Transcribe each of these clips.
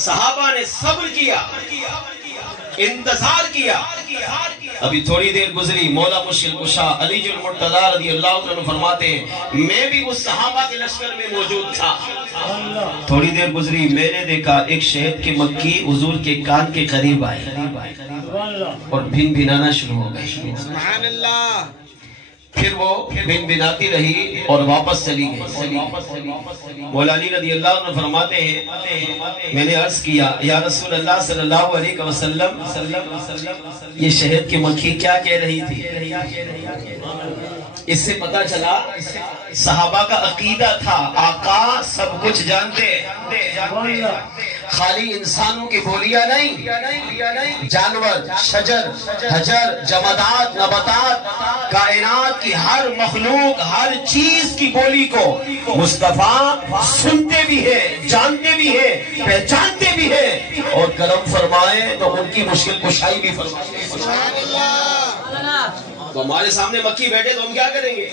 صحابہ نے صبر کیا، انتظار کیا۔ ابھی تھوڑی دیر گزری، مولا مشکل کشا علی المرتضی رضی اللہ عنہ فرماتے ہیں میں بھی اس صحابہ کے لشکر میں موجود تھا۔ تھوڑی دیر گزری، میں نے دیکھا ایک شہد کی مکھی حضور کے کان کے قریب آئی اور بھن بھنانا شروع ہو گئی۔ سبحان اللہ۔ پھر وہ بن بناتی رہی اور واپس چلی گئی۔ مولا علی رضی اللہ عنہ فرماتے ہیں میں نے عرض کیا یا رسول اللہ صلی اللہ علیہ وسلم، یہ شہد کی مکھی کیا کہہ رہی تھی؟ اس سے پتہ چلا صحابہ کا عقیدہ تھا آقا سب کچھ جانتے، خالی انسانوں کی بولیاں نہیں، جانور، شجر، حجر، جمادات، نباتات، کائنات کی ہر مخلوق، ہر چیز کی بولی کو مصطفیٰ سنتے بھی ہیں، جانتے بھی ہیں، پہچانتے بھی ہیں، اور کرم فرمائے تو ان کی مشکل کشائی بھی فرمائے۔ تو ہمارے سامنے مکھی بیٹھے تو ہم کیا کریں گے؟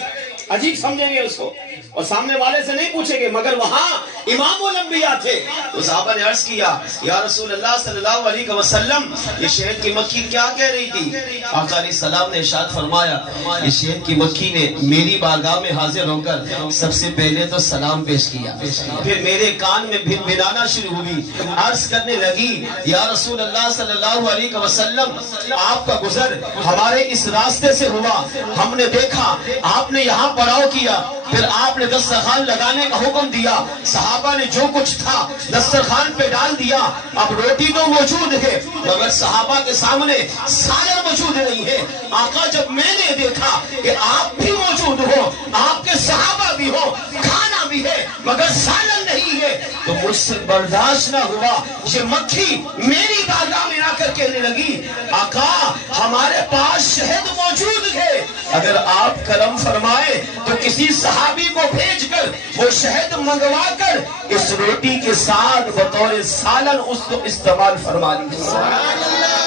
عجیب سمجھیں گے اس کو، اور سامنے والے سے نہیں پوچھیں گے، مگر وہاں امام الانبیاء تھے۔ تو صحابہ نے عرض کیا یا رسول اللہ صلی اللہ علیہ وسلم یہ شہد کی مکھی کیا کہہ رہی تھی؟ آقا علیہ السلام نے ارشاد فرمایا یہ شہد کی مکھی نے میری بارگاہ میں حاضر ہو کر سب سے پہلے تو سلام پیش کیا، پھر میرے کان میں بھن بھنانا شروع ہوئی، عرض کرنے لگی یا رسول اللہ صلی اللہ علیہ وسلم آپ کا گزر ہمارے اس راستے سے ہوا، ہم نے دیکھا آپ نے یہاں پڑاؤ کیا، پھر آپ نے دسترخوان لگانے کا حکم دیا، صحابہ نے جو کچھ تھا دسترخوان پہ ڈال دیا، اب روٹی تو موجود ہے مگر صحابہ کے سامنے سالن موجود نہیں ہے۔ آقا جب میں نے دیکھا کہ آپ بھی موجود ہو، آپ کے صحابہ بھی ہو، کھانا بھی ہے مگر سالن نہیں ہے، تو مجھ سے برداشت نہ ہوا، یہ مکھی میری بارگاہ میں آ کر کہنے لگی آقا ہمارے پاس شہد موجود ہے، اگر آپ کرم فرمائے تو کسی صحابی کو بھیج کر وہ شہد منگوا کر اس روٹی کے ساتھ بطور سالن اس کو استعمال فرما لیجیے۔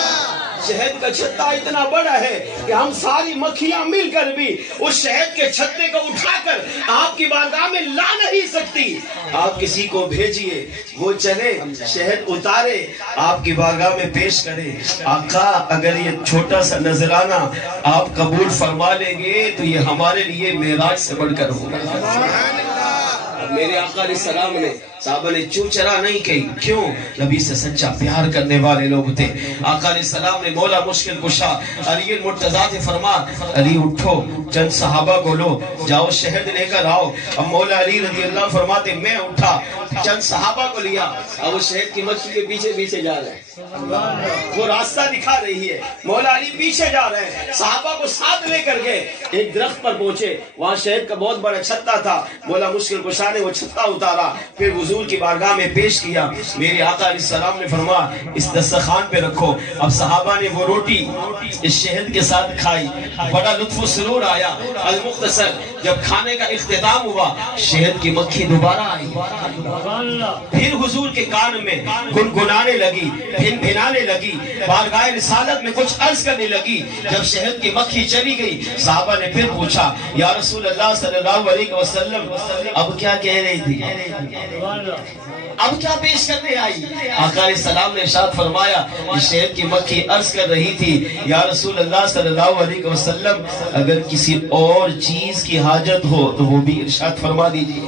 شہد کا چھتا اتنا بڑا ہے کہ ہم ساری مکھیاں مل کر بھی اس شہد کے چھتے کو اٹھا کر آپ کی بارگاہ میں لا نہیں سکتی۔ آپ کسی کو بھیجئے، وہ چلے شہد اتارے آپ کی بارگاہ میں پیش کرے، آقا اگر یہ چھوٹا سا نذرانہ آپ قبول فرما لیں گے تو یہ ہمارے لیے معراج سے بڑھ کر ہوگا۔ میرے آقا علیہ السلام نے صحابہ نے چو چرا نہیں کہی، کیوں؟ نبی سے سچا پیار کرنے والے لوگ تھے۔ آقا علیہ السلام نے مولا مشکل کشا علی المرتضی سے فرما علی اٹھو چند صحابہ کو لو جاؤ شہد لے کر آؤ۔ اب مولا علی رضی اللہ فرماتے میں اٹھا چند صحابہ کو لیا، اب وہ شہد کی مکھی کے پیچھے پیچھے جا رہے ہیں، وہ راستہ دکھا رہی ہے، مولا علی پیچھے جا رہے ہیں، صحابہ کو ساتھ لے کر گئے، ایک درخت پر پہنچے، وہاں شہد کا بہت بڑا چھتا تھا، مولا مشکل کشا نے وہ چھتا اتارا، پھر حضور کی بارگاہ میں پیش کیا۔ میرے آقا علیہ السلام نے فرمایا اس دسترخوان پہ رکھو۔ اب صحابہ نے وہ روٹی اس شہد کے ساتھ کھائی، بڑا لطف و سرور آیا۔ المختصر جب کھانے کا اختتام ہوا شہد کی مکھی دوبارہ آئی، پھر حضور کے کان میں گنگنانے لگی، بھن بھنانے لگی، بارگاہ رسالت میں کچھ عرض کرنے لگی۔ جب شہد کی مکھی چلی گئی صحابہ نے پھر پوچھا یا رسول اللہ صلی اللہ علیہ وسلم اب کیا کہہ رہی تھی، اب کیا پیش کرنے آئی؟ آقا علیہ السلام نے ارشاد فرمایا یہ شہد کی مکھی عرض کر رہی تھی یا رسول اللہ صلی اللہ علیہ وسلم اگر کسی اور چیز کی حاجت ہو تو وہ بھی ارشاد فرما دیجیے۔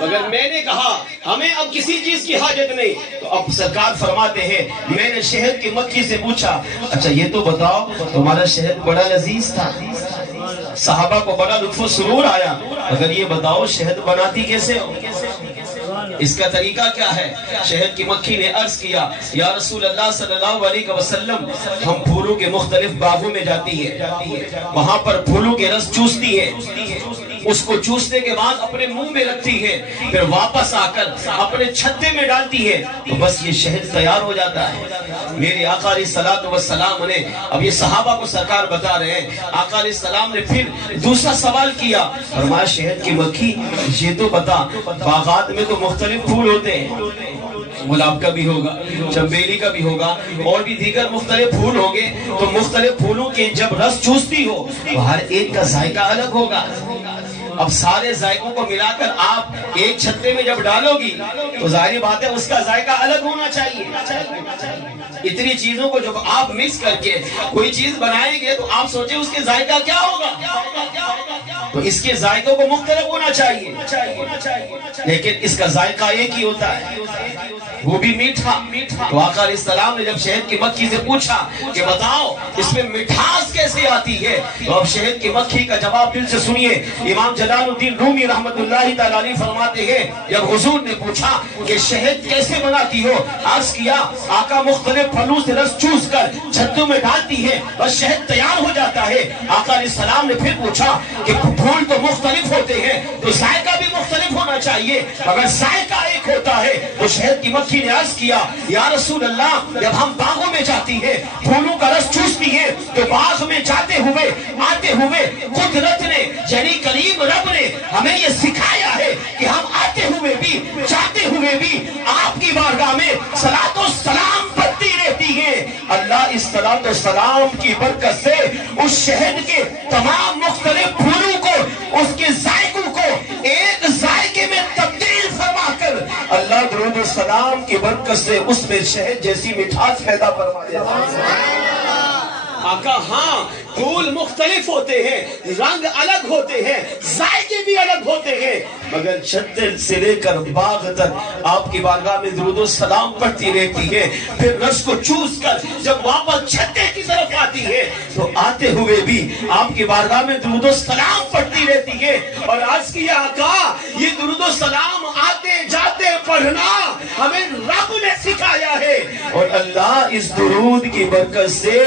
مگر میں نے کہا ہمیں اب کسی چیز کی حاجت نہیں، تو اب سرکار فرماتے ہیں میں نے شہد کی مکھی سے پوچھا اچھا یہ تو بتاؤ تمہارا شہد بڑا لذیذ تھا، صحابہ کو بڑا لطف و سرور آیا، اگر یہ بتاؤ شہد بناتی کیسے ہو، اس کا طریقہ کیا ہے؟ شہد کی مکھی نے عرض کیا یا رسول اللہ صلی اللہ علیہ وسلم ہم پھولوں کے مختلف باغوں میں جاتی ہیں، وہاں پر پھولوں کے رس چوستی ہے، اس کو چوسنے کے بعد اپنے منہ میں رکھتی ہے، پھر واپس آ کر اپنے چھتے میں ڈالتی ہے، تو بس یہ شہد تیار ہو جاتا ہے۔ میرے آقا علیہ السلام نے اب یہ صحابہ کو سرکار بتا رہے ہیں، آقا علیہ السلام نے پھر دوسرا سوال کیا، فرمایا شہد کی مکھی یہ تو بتا باغات میں تو مختلف پھول ہوتے ہیں، گلاب کا بھی ہوگا، چنبیلی کا بھی ہوگا، اور بھی دیگر مختلف پھول ہوں گے، تو مختلف پھولوں کے جب رس چوستی ہو تو ہر ایک کا ذائقہ الگ ہوگا۔ اب سارے ذائقوں کو ملا کر آپ ایک چھتے میں جب ڈالو گی تو ظاہر بات ہے اس کا ذائقہ الگ ہونا چاہیے. اتنی چیزوں کو جب آپ مکس کر کے کوئی چیز بنائیں گے تو آپ سوچیں اس کے ذائقہ کیا ہوگا. تو اس کے ذائقوں کو مختلف ہونا چاہیے, لیکن اس کا ذائقہ ایک ہی ہوتا ہے, وہ بھی میٹھا. تو آقا علیہ السلام نے جب شہد کی مکھی سے پوچھا کہ بتاؤ اس میں مٹھاس کیسے آتی ہے, تو اب شہد کی مکھی کا جواب دل سے سنیے. امام جلال الدین رومی رحمت اللہ تعالی علیہ فرماتے ہیں جب حضور نے پوچھا کہ شہد کیسے بناتی ہو, عرض کیا آقا مختلف پھلوں سے رس چوس کر چھتوں میں ڈالتی ہے بس شہد تیار ہو جاتا ہے. آقا علیہ السلام نے پھر پوچھا کہ پھول تو مختلف ہوتے ہیں تو ذائقہ بھی مختلف ہونا چاہیے, اگر ذائقہ ایک ہوتا ہے تو شہد کی مکھی نے عرض کیا یا رسول اللہ جب ہم باغوں میں جاتی ہے پھولوں کا رس چوستی ہے تو باغ میں جاتے ہوئے آتے ہوئے قدرت نے یعنی کریم رب نے ہمیں یہ سکھایا ہے کہ ہم آتے ہوئے بھی جاتے ہوئے بھی آپ کی بارگاہ میں صلاۃ و سلام پڑھتی رہتی ہے. اللہ اس صلاۃ و سلام کی برکت سے اس شہد کے تمام مختلف پھولوں کو اس کے ذائقوں کو ایک ذائقے میں تبدیل فرما کر اللہ درود و سلام کی برکت سے اس میں شہد جیسی مٹھاس پیدا فرما دیتا ہے. آقا ہاں پھول مختلف ہوتے ہیں, رنگ الگ ہوتے ہیں, ذائقے بھی الگ ہوتے ہیں, مگر چھتے سے لے کر باغ تک آپ کی بارگاہ میں درود و سلام پڑھتی رہتی ہے. پھر رس کو چوس کر جب واپس چھتے کی طرف آتی ہے تو آتے ہوئے بھی آپ کی بارگاہ میں درود و سلام پڑھتی رہتی ہے. اور عرض کیا آقا یہ درود و سلام آتے جاتے پڑھنا ہمیں رب نے سکھایا ہے, اور اللہ اس درود کی برکت سے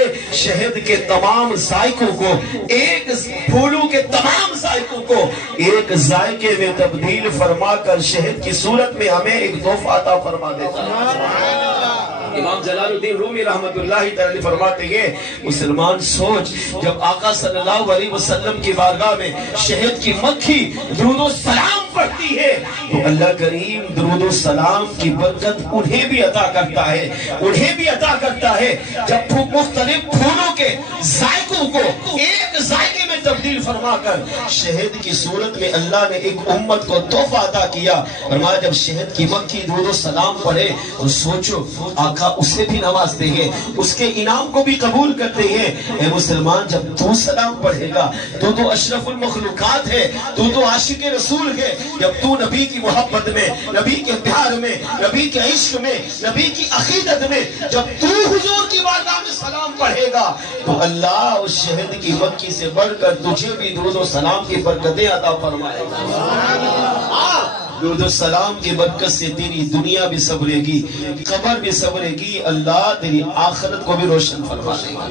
شہد کے تمام ذائقوں کو ایک پھولوں کے تمام ذائقوں کو ایک ذائقے میں تبدیل فرما کر شہد کی صورت میں ہمیں ایک تحفہ عطا فرما دیتا ہے. امام جلال الدین رومی رحمت اللہ تعالی فرماتے ہیں مسلمان سوچ جب آقا صلی اللہ علیہ وسلم کی بارگاہ میں شہد کی مکھی درود و سلام پڑھتی ہے تو اللہ کریم درود و سلام کی برکت انہیں بھی عطا کرتا ہے, انہیں بھی عطا کرتا ہے. جب مختلف پھولوں کے ذائقوں کو ایک ذائقے میں تبدیل فرما کر شہد کی صورت میں اللہ نے ایک امت کو تحفہ عطا کیا. فرمایا جب شہد کی مکھی درود و سلام پڑھے تو سوچو آقا اسے بھی نوازتے ہیں, اس کے انعام کو بھی قبول کرتے ہیں. اے مسلمان جب تو سلام پڑھے گا تو اشرف المخلوقات ہے, تو عاشق رسول ہے. جب تو نبی کی محبت میں, نبی کے پیار میں, نبی کے عشق میں, نبی کی عقیدت میں جب تو حضور کی بارگاہ میں سلام پڑھے گا تو اللہ اس شہد کی مکھی سے بڑھ کر تجھے بھی درود و سلام کی برکتیں عطا فرمائے گا. درود و سلام کی برکت سے تیری دنیا بھی سنورے گی, قبر بھی سنورے گی, اللہ تیری آخرت کو بھی روشن فرما دے گا.